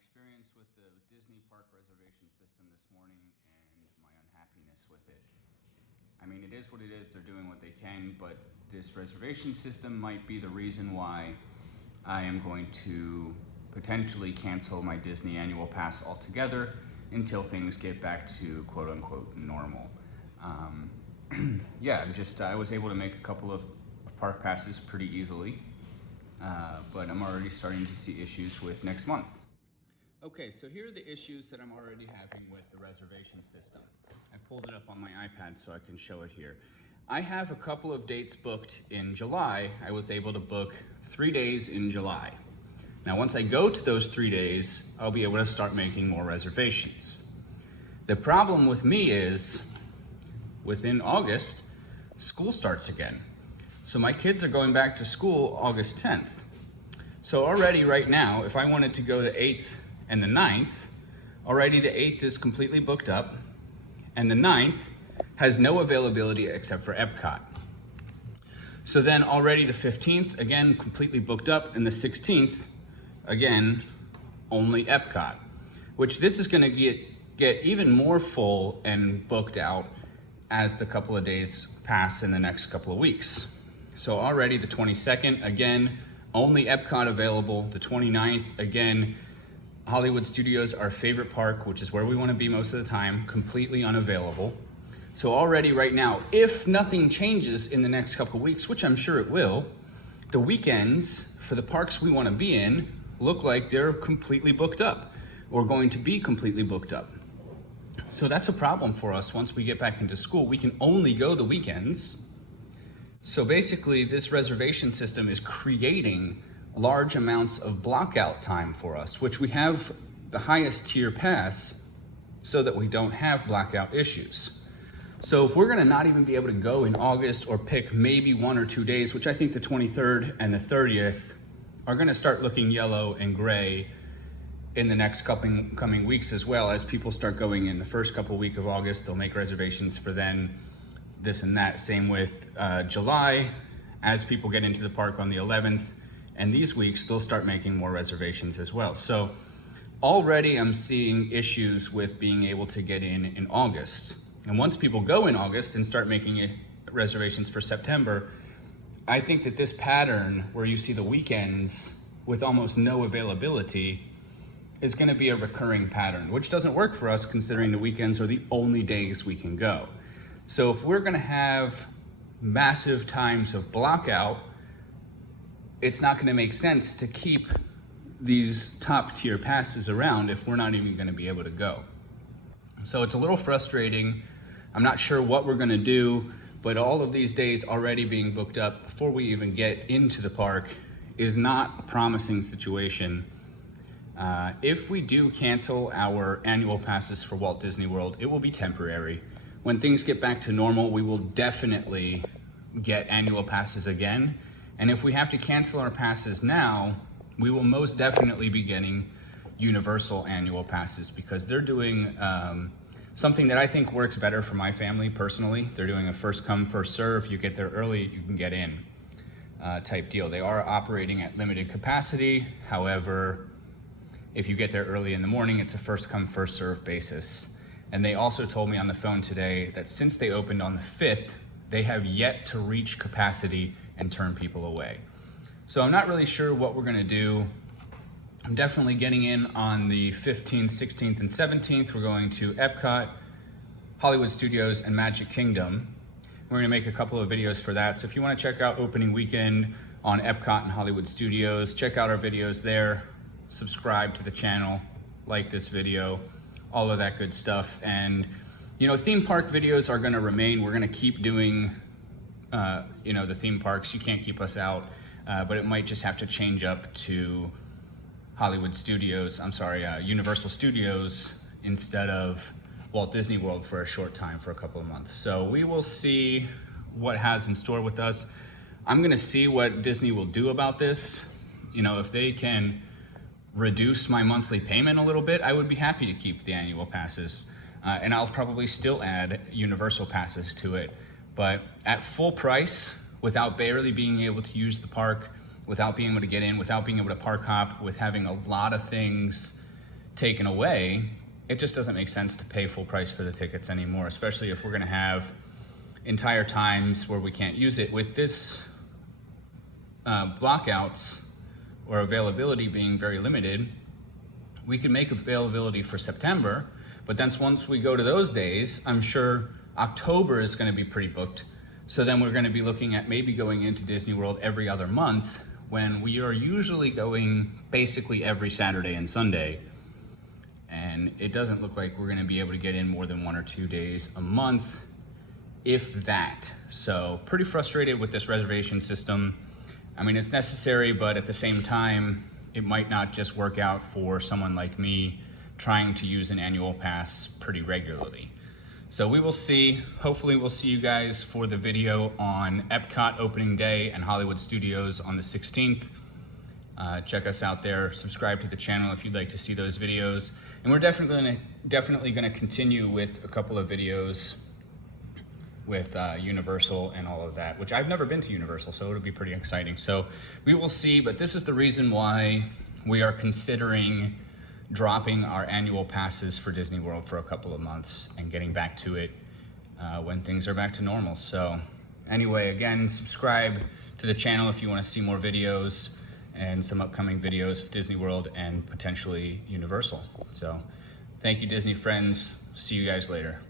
experience with the Disney park reservation system this morning and my unhappiness with it. I mean, it is what it is. They're doing what they can, but this reservation system might be the reason why I am going to potentially cancel my Disney annual pass altogether until things get back to quote unquote normal. I was able to make a couple of park passes pretty easily, but I'm already starting to see issues with next month. Okay, so here are the issues that I'm already having with the reservation system. I've pulled it up on my iPad so I can show it here. I have a couple of dates booked in July. I was able to book 3 days in July. Now, once I go to those 3 days, I'll be able to start making more reservations. The problem with me is, within August, school starts again. So my kids are going back to school August 10th. So already right now, if I wanted to go the 8th and the 9th, already the 8th is completely booked up, and the 9th has no availability except for Epcot. So then already the 15th, again, completely booked up, and the 16th, again, only Epcot, which this is gonna get even more full and booked out as the couple of days pass in the next couple of weeks. So already the 22nd, again, only Epcot available. The 29th, again, Hollywood Studios, our favorite park, which is where we wanna be most of the time, completely unavailable. So already right now, if nothing changes in the next couple of weeks, which I'm sure it will, the weekends for the parks we wanna be in look like they're completely booked up or going to be completely booked up. So that's a problem for us. Once we get back into school, we can only go the weekends. So basically this reservation system is creating large amounts of blockout time for us, which we have the highest tier pass so that we don't have blackout issues. So if we're gonna not even be able to go in August or pick maybe 1 or 2 days, which I think the 23rd and the 30th are gonna start looking yellow and gray in the next coming weeks, as well as people start going in the first couple week of August, they'll make reservations for then, this and that. Same with July, as people get into the park on the 11th, and these weeks, they'll start making more reservations as well. So already I'm seeing issues with being able to get in August. And once people go in August and start making reservations for September, I think that this pattern where you see the weekends with almost no availability is gonna be a recurring pattern, which doesn't work for us considering the weekends are the only days we can go. So if we're gonna have massive times of blockout, it's not gonna make sense to keep these top tier passes around if we're not even gonna be able to go. So it's a little frustrating. I'm not sure what we're gonna do, but all of these days already being booked up before we even get into the park is not a promising situation. If we do cancel our annual passes for Walt Disney World, it will be temporary. When things get back to normal, we will definitely get annual passes again. And if we have to cancel our passes now, we will most definitely be getting Universal annual passes because they're doing something that I think works better for my family personally. They're doing a first come, first serve. You get there early, you can get in type deal. They are operating at limited capacity. However, if you get there early in the morning, it's a first come, first serve basis. And they also told me on the phone today that since they opened on the 5th, they have yet to reach capacity and turn people away. So I'm not really sure what we're gonna do. I'm definitely getting in on the 15th, 16th, and 17th. We're going to Epcot, Hollywood Studios, and Magic Kingdom. We're gonna make a couple of videos for that. So if you wanna check out opening weekend on Epcot and Hollywood Studios, check out our videos there. Subscribe to the channel, like this video, all of that good stuff. And theme park videos are gonna remain. We're gonna keep doing the theme parks. You can't keep us out, but it might just have to change up to Universal Studios instead of Walt Disney World for a short time, for a couple of months. So we will see what has in store with us. I'm gonna see what Disney will do about this. If they can reduce my monthly payment a little bit, I would be happy to keep the annual passes. And I'll probably still add Universal passes to it. But at full price, without barely being able to use the park, without being able to get in, without being able to park hop, with having a lot of things taken away, it just doesn't make sense to pay full price for the tickets anymore, especially if we're gonna have entire times where we can't use it. With this blockouts or availability being very limited, we can make availability for September, but then once we go to those days, I'm sure October is gonna be pretty booked. So then we're gonna be looking at maybe going into Disney World every other month, when we are usually going basically every Saturday and Sunday. And it doesn't look like we're gonna be able to get in more than 1 or 2 days a month, if that. So pretty frustrated with this reservation system. I mean, it's necessary, but at the same time, it might not just work out for someone like me trying to use an annual pass pretty regularly. So we will see. Hopefully we'll see you guys for the video on Epcot opening day and Hollywood Studios on the 16th. Check us out there. Subscribe to the channel if you'd like to see those videos. And we're definitely gonna continue with a couple of videos with Universal and all of that, which I've never been to Universal, so it'll be pretty exciting. So we will see, but this is the reason why we are considering dropping our annual passes for Disney World for a couple of months and getting back to it when things are back to normal. So anyway, again, subscribe to the channel if you wanna see more videos and some upcoming videos of Disney World and potentially Universal. So thank you, Disney friends. See you guys later.